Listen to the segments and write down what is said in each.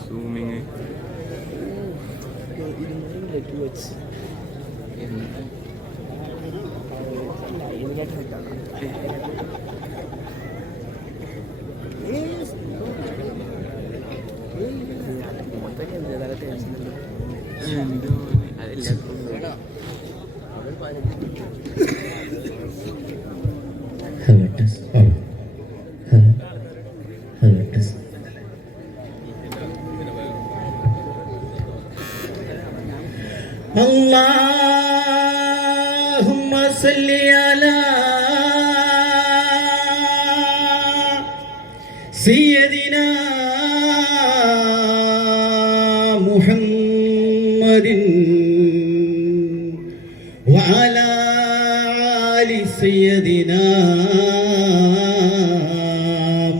zooming اللهم صل على سيدنا محمد وعلى آل سيدنا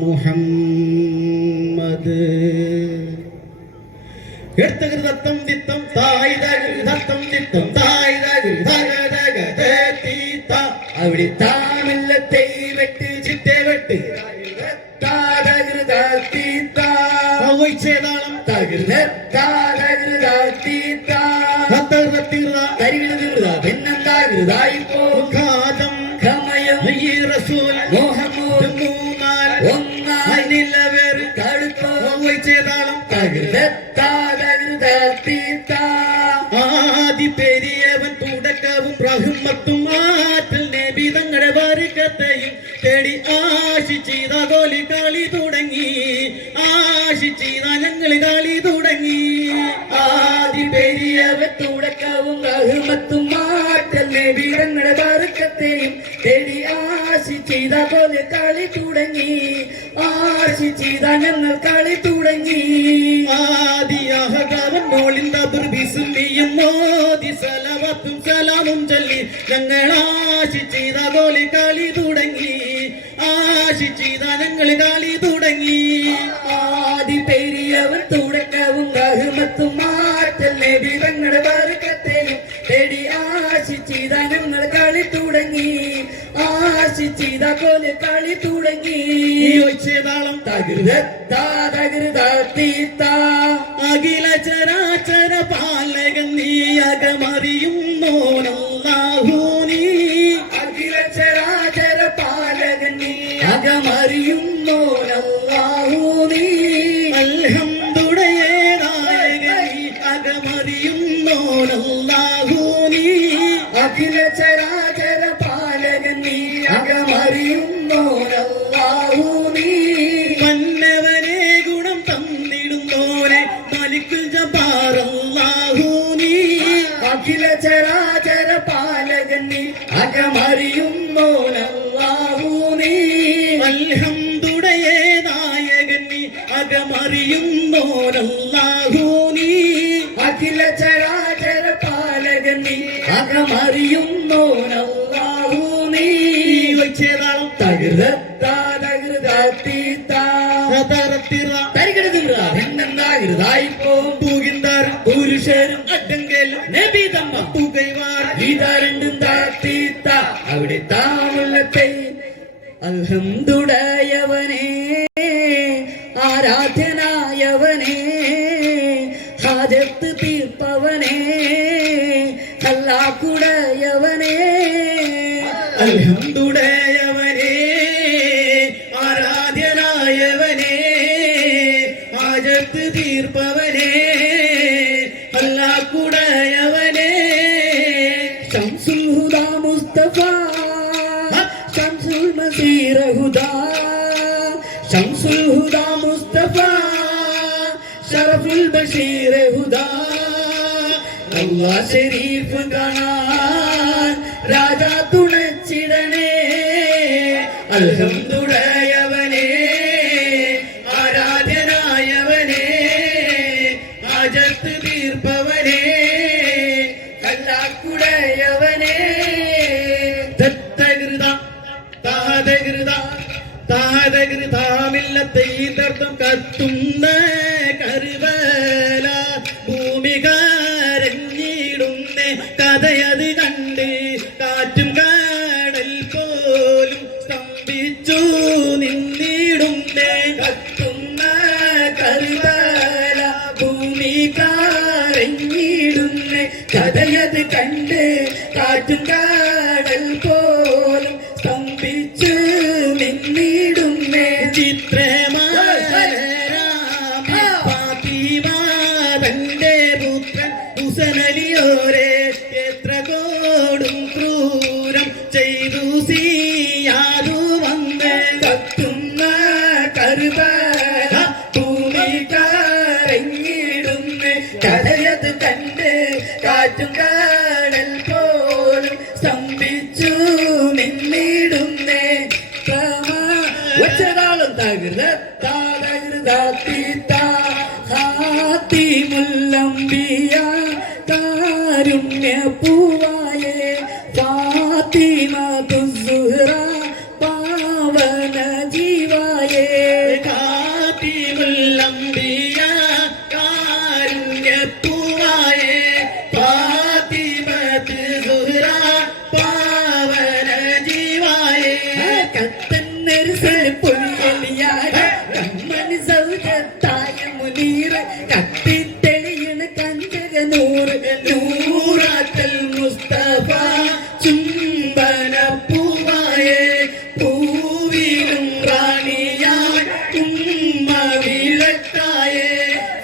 محمد എടുത്തകൃതം ദിത്തം തായ്തം ദിത്തം തായ്തീത്ത അവിടെ താമല്ല തെയ്വെട്ട് ചിട്ടവെട്ട് താതകൃതീത്താളം തകൃതീത്ത പിന്നെന്താകൃതായി പോകാതം ഖമയം റസൂൽ മുഹമ്മദ് മൂന്നാൽ ഒന്നിലവർ കടുത്തോ ചെയ്താളം ആദി പെരിയവൻ തുടക്കവും റഹ്മത്തും ആറ്റൽ നബി തങ്ങളുടെ ബർക്കത്തെയും തേടി ആശിച്ചീത തോലി കളി തുടങ്ങി ആശിച്ചീത ഞങ്ങൾ കളി തുടങ്ങി ആദി പെരിയവൻ തുടക്കവും റഹ്മത്തും ആറ്റൽ നബി തങ്ങളുടെ ബർക്കത്തെയും തേടി ആശിച്ചീത തോലി കളി തുടങ്ങി ആശിച്ചീത ഞങ്ങൾ കളി തുടങ്ങി ആദിയാഹവൻ മോളിന്ത ബിസുല്ലിയും മോദി സലവത്തും സലാമും ചൊല്ലി ഞങ്ങൾ ആശിച്ചീത തോലി കളി തുടങ്ങി ആശിച്ചീത ഞങ്ങൾ കളി തുടങ്ങി ആദി പെരിയവൻ തുടക്കവും റഹ്മത്തും മാറ്റൽ നബി തങ്ങളുടെ ബർക്കത്തെയും തേടി ആശിച്ചീത ഞങ്ങൾ കളി തുടങ്ങി ആശിച്ചീത പോലെ കളി തുടങ്ങി ഒച്ചതാളം തകൃതീത്ത അഖില ചരാചര പാലകൻ നീ അകമറിയുന്നോനല്ലാഹു നീ അഖില ചരാചര പാലകൻ നീ അകമറിയുന്നോനല്ലാഹു നീ അൽഹംദുലില്ലാഹി നായകൻ അകമറിയുന്നോനല്ലാഹു നീ അഖില ചരാചര പാലകൻ നീ അകമറിയുന്നോനല്ലാഹു നീ മന്നവനെ ഗുണം തന്നിടുന്നോനെ മലിക്കുൽ ജബ്ബാർ അല്ലാഹു നീ അഖില ചരാചര പാലകൻ നീ അകമറിയുന്നോനല്ലാഹു നീ അൽഹംദുലില്ലാഹി നായകൻ നീ അകമറിയുന്നോനല്ലാഹു നീ അഖില ചരാചര പാലകൻ നീ അകമറിയുന്നോനല്ലാഹു നീ ഒച്ചതാളം പുരുഷരും അഡങ്കലും നബി തമ്മ പുകൈവാർ ഇതാ രണ്ടും താത്തീത്ത അവിടെ താമുള്ളത്തെ അൽഹംദുലില്ലാഹി ആരാധ്യനായവനെ ഹാജത്ത് തീർപ്പവനെ അല്ലാഹുടയവനെ അൽഹംദുലില്ലാഹി ആരാധ്യനായവനെ ഹാജത്ത് തീർപ്പവനെ അല്ലാഹുടയവനെ ശംസുൽ ഹുദാ മുസ്തഫ ശംസുൽ മസീർ ഹുദാ ശംസുൽ ഹുദാ മുസ്തഫ ശറഫുൽ ബഷീർ ഹുദാ അല്ലാഹ് ശരീഫ് കാണാൻ രാജാ തുണച്ചിടണേ അൽഹംദുലില്ലാഹി ആരാധ്യനായവനെ തകർത്തും കത്തുന്ന കരുവല ഭൂമി കരഞ്ഞിടുന്നേ കഥയത് കണ്ട് കാറ്റും കടൽ പോലും സ്തംഭിച്ചു നിന്നിടുന്നേ കത്തുന്ന കരുവല ഭൂമി കരഞ്ഞിടുന്നേ കഥയത് കണ്ട് കാറ്റും കടൽ പോലും സ്തംഭിച്ചു നിന്നിടുന്നേ ചിത്രമാതന്റെ പുത്രൻ ഹുസനലിയോരെ എത്ര കോടും ക്രൂരം ചെയ്തു സിയാതു വന്ന് കത്തുന്ന കരുവല ഭൂമി കരഞ്ഞിടുന്നേ കഥയത് കണ്ട് കാറ്റും കടൽ പോലും സ്തംഭിച്ചു നിന്നിടുന്നേ ഒച്ചതാളും ഹാത്തിമുല്ലംബിയ കാരുണ്യ പൂവായേ ഫാത്തിമതു സുഹ്റ പാവന ജീവായേ ഹാത്തിമുല്ലംബിയ കാരുണ്യ പൂവായേ ഫാത്തിമതു സുഹ്റ പാവന ജീവായേ കമ്മൻ സൗജത്തായ മുനീർ കത്തിത്തെളിയണ കഞ്ചക നൂറ് നൂറാറ്റൽ മുസ്തഫ ചുംബന പൂവായേ പൂവിലും റാണിയാൻ ഉമ്മ വിളക്കായേ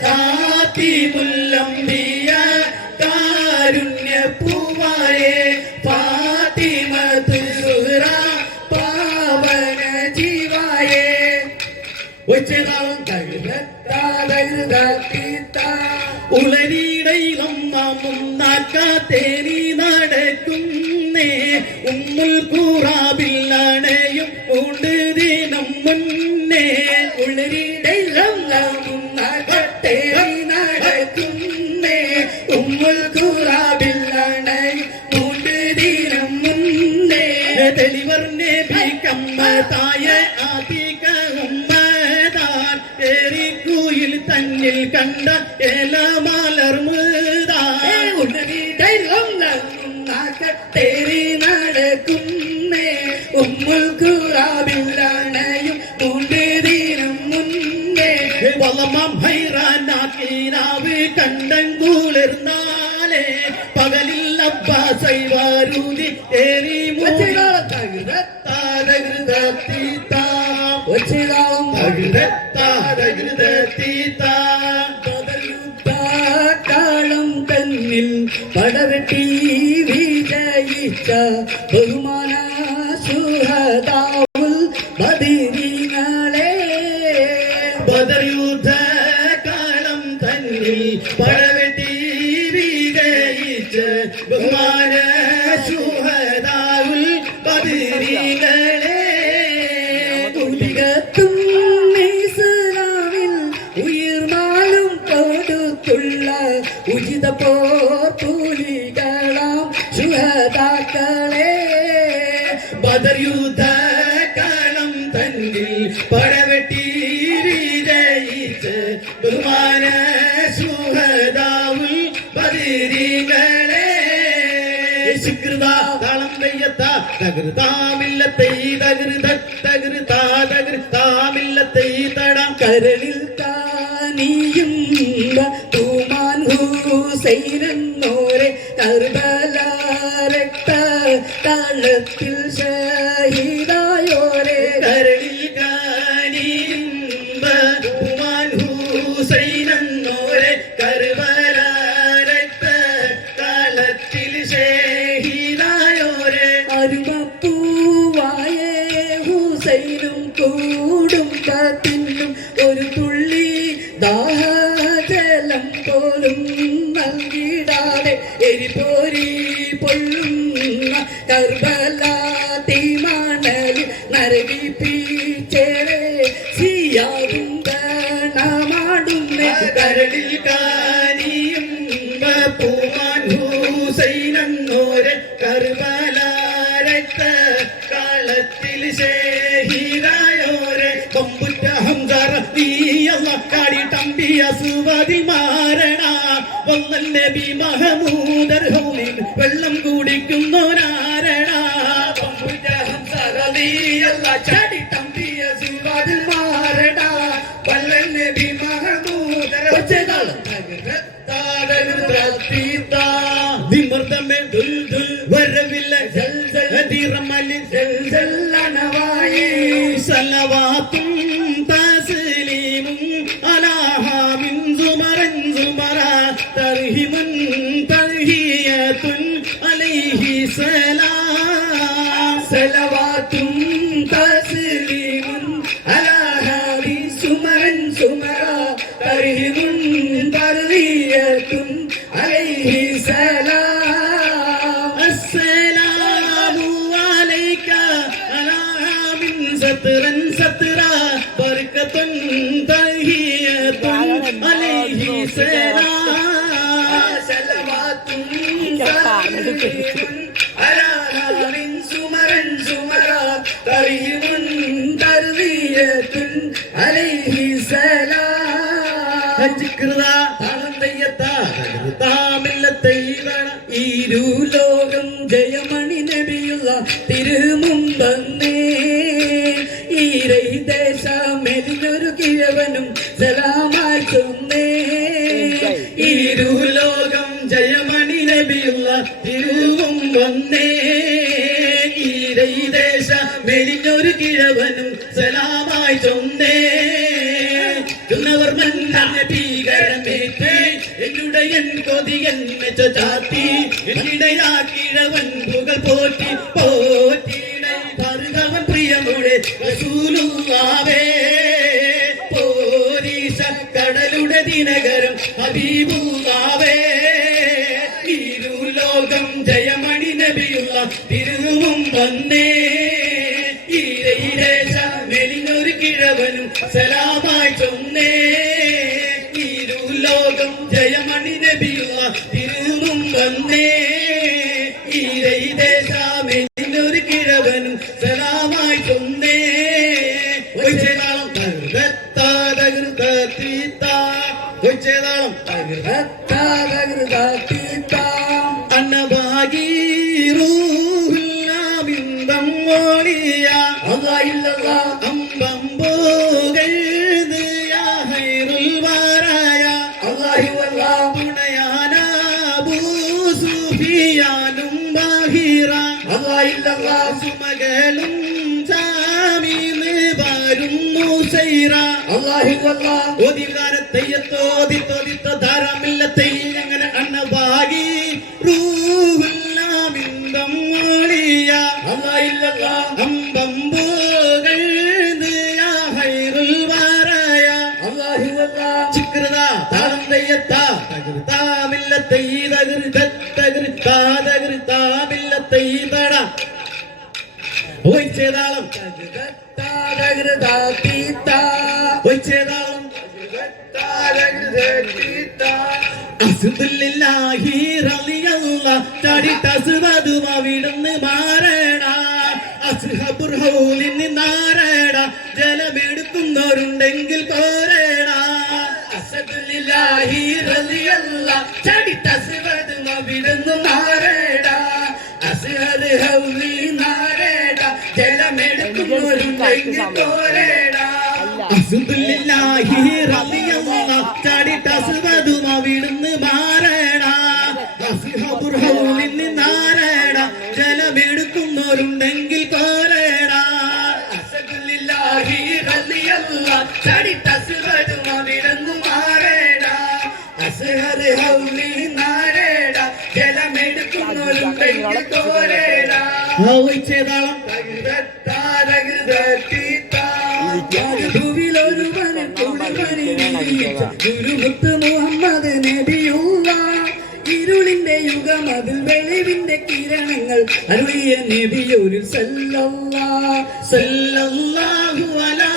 ഹാത്തിമുല്ലംബിയ കാരുണ്യ പൂവായേ ഫാത്തിമതു സുഹ്റ പാവന ജീവായേ ഒച്ചതാളം ഉളരിടയിലും നാമും നാക്കാത്തേനി നടക്കുന്നേ ഉമ്മുൽ ഖുറാബിൽ അണയും ഉണ്ട് ദിനം മുന്നേ ഉളരിടയിലും നാമും നാക്കാത്തേനി നടക്കുന്നേ ഉമ്മുൽ ഖുറാബിൽ അണയും ഉണ്ട് ദിനം മുന്നേ തെളിവർണ്ണെ ഭീക്കമ്മതായ ആദിക ഉമ്മതാൻ എരിക്കുയിൽ തന്നിൽ കണ്ട എല മലർമുതാൻ തേരി നടക്കുന്നേ ഉമ്മുൽ ഖുറാബില്ലണയും മൂന്നിനം മുന്നേ വളമം ഹൈറാനാക്കിനാവ് കണ്ടങ്കുളിർന്നാലേ പകലിൽ അബ്ബാസൈ വാരൂതി ഏറി കാളം തന്നിൽ പടവെട്ടി വിജയിച്ച ബഹുമാന സുഹദാവുൽ ബദരീങ്ങളെ ബദർ യുദ്ധ കാളം തന്നിൽ പടവെട്ടി വിജയിച്ച ബഹുമാന സുഹദാവുൽ ബദരീങ്ങളെ ഉലികത്തും ഇസ്ലാമിൽ ഉയർന്നാലും കൊടുത്തുള്ള ഉചിത പോർപ്പുലികളാം ശുഹദാക്കളെ ബദർ യുദ്ധ കാളം തന്നിൽ പടവെട്ടി വിജയിച്ച് ബഹുമാന ശുഹദാവുൽ ബദരീങ്ങളെ ശുക്രത താളം കയ്യത്ത തകൃതാമില്ലത്തെ തകൃതാമില്ലത്തെ തടാം കരളിൽ കാനിയും തൂമാൻ ഹുസൈനെന്നോരെ കർബല രക്ത താളത്തിൽ ഷഹീദായോരെ കരളിൽ കാനിയും തൂമാൻ ഹുസൈനെന്നോരെ കർബല രക്ത താളത്തിൽ ഷഹീദായോരെ അരുമപ്പൂവായേ ഹുസൈനും കുടുംബത്തിനും ഒരു തുള്ളി ദാഹജലം പോലും നൽകിടാതെ എരിപോരി പൊള്ളുന്ന കർബല തീമണലിൽ നരകിപ്പിച്ചേരെ സിയാവും ഗണമാടുന്ന കരളിൽ കാനിയും പൂമാൻ ഹുസൈനെന്നോരെ കർബല രക്ത കാളത്തിൽ ഷഹീദായോരെ കൊമ്പുറ്റ ഹംസ തമ്പിയ സുവതി മാരണ വന്നൽ നബി മഹമൂദർ ഹൗലിൽ വെള്ളം കുടിക്കുന്നോരാരണ ചാടി തമ്പിയ സുവതി മാരണ വന്നൽ നബി മഹമൂദർ വിമർദ്ദമേ ദുൽ ദുൽ വരവില്ല ജൽ ജൽ ദിറമലി ജൽ ജൽ അനവായി സലവാത്തും തസ്ലീമും അലാഹാ മിൻ സുമറൻ സുമറ തർഹിമുൻ തർഹിയത്തുൻ അലൈഹി സലാം സലവാത്തും തസ്ലീമുൻ അലാഹാ മിൻ സുമറൻ സുമറ തർഹിമുൻ തർഹിയത്തുൻ അലൈഹി സലാം സത്റൻ സത്റ ബർക്കത്തുൻ തഹിയത്തുൻ അലൈഹി സലാം സലവാത്തുൻ അലാമിൻ സുമറൻ സുമറ തർഹിമുൻ തർഹിയത്തുൻ അലൈഹി സലാം ജിക്റ ഇരുലോകം ജയമണി നബിയുള്ള തിരുമുമ്പന്നേ ഈരൈ ദേശമെലിനൊരു കിഴവനും സലാമായി ചൊന്നേ ഇരുലോകം ജയമണി നബിയുള്ള തിരുമുമ്പന്നേ ഈരൈ ദേശമെലിനൊരു കിഴവനും സലാമായി ചൊന്നേ ചൊന്നവർ മന്ന ഭീകരമേറ്റ് എന്നുടയൻ കൊതിയൻ മെച്ച ചാത്തി എന്നിടയാക്കിഴവൻ പുകൾ പോറ്റി പോറ്റിടൈ ഭർഗവൻ പ്രിയമുടെ റസൂലുള്ളാഹേ പോരീശ കടലുടെ ദിനകരം ഹബീബുള്ളാഹേ ഇരുലോകം ജയമണി നബിയുള്ള തിരുവും വന്നേ ഈരൈരേശ മെലിനൊരു കിഴവനും സലാമായി ചൊന്നേ ഇരുലോകം ജയമണി നബിയുള്ള തിരുവും വന്നേ ഈരൈരേശ മെലിനൊരു കിഴവനും സലാമായി ചൊന്നേ ഒച്ചേതാളം ഒച്ചേതാളം അന്നഭാഗീ റൂഹുല്ലാമിന്തം ഓളിയ അല്ലാഹ് അമ്പമ്പോകൾ സുമകളും ചാമീന്ന് വരും ധാരാമില്ലത്തെ അങ്ങനെ അന്നഭാഗി റൂഹുല്ലാമിന്തം ഓളിയ അമ്പമ്പോകൾ ചിക്രത താളം തെയ്യത്താ തകൃതാമില്ലത്തെ തകൃതാമില്ലത്തെ തട ഒച്ചേതാളം ഒച്ചേതാളം അസ്ദുലില്ലാഹി റളിയല്ലാഹ് ചാടി തസ്വദും അവിടുന്ന് മാറേട അസ്ഹബുർ ഹൗലിന് നാരേട ജലമെടുക്കുന്നവരുണ്ടെങ്കിൽ പോരേട അസ്ദുലില്ലാഹി റളിയല്ലാഹ് ചാടി തസ്വദും അവിടുന്ന് മാറേട അസ്ഹർ ഹൗലി നാരേട ജലമെടുക്കുന്നവരുണ്ടെങ്കിൽ പോരേട അസ്ദുലില്ലാഹി റളിയല്ലാഹ് ചാടി തസ്വദും അവിടുന്ന് മാറേട അസ്ഹബുർ ഹൗലിന് നാരേട ജലമെടുക്കുന്നവരുണ്ടെങ്കിൽ പോരേട അസ്ദുലില്ലാഹി റളിയല്ലാഹ് ചാടി തസ്വദും അവിടുന്ന് മാറേട അസ്ഹർ ഹൗലി നാരേട ജലമെടുക്കുന്നവരുണ്ടെങ്കിൽ പോരേട ഒച്ചേതാളം ഗുരുമുത്ത് മുഹമ്മദ് നബിയുള്ള ഇരുളിന്റെ യുഗം അതിൽ വെളിവിന്റെ കിരണങ്ങൾ അരുളിയ നബിയൊരു സല്ലല്ലാഹു അലാ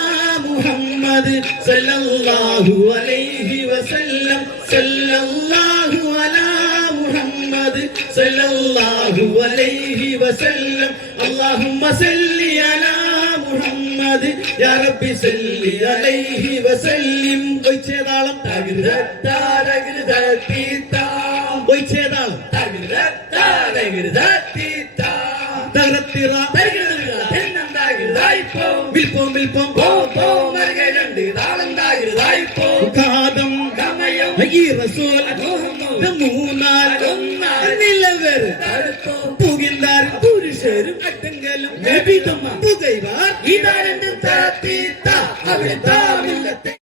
മുഹമ്മദ് സല്ലല്ലാഹു അലൈഹി വസല്ലം സല്ലല്ലാഹു അലാ മുഹമ്മദ് സല്ലല്ലാഹു അലൈഹി വസല്ലം അല്ലാഹുമ്മ സല്ലി അലാ മുഹമ്മദ് യാ റബ്ബി സല്ലി അലൈഹി വസല്ലിം ഒയ്ച്ചേതാളം ഒയ്ച്ചേതാളം വിൽപ്പോം വിൽപ്പോം ഘാതം ഈ റസൂൽ മൂന്നാല് നിലവർ പുകിന്താർ പുരുഷരും അട്ടങ്കലും പുകൈവാർ ഇതാ രണ്ടും അവിടെ താമില്ലത്തെ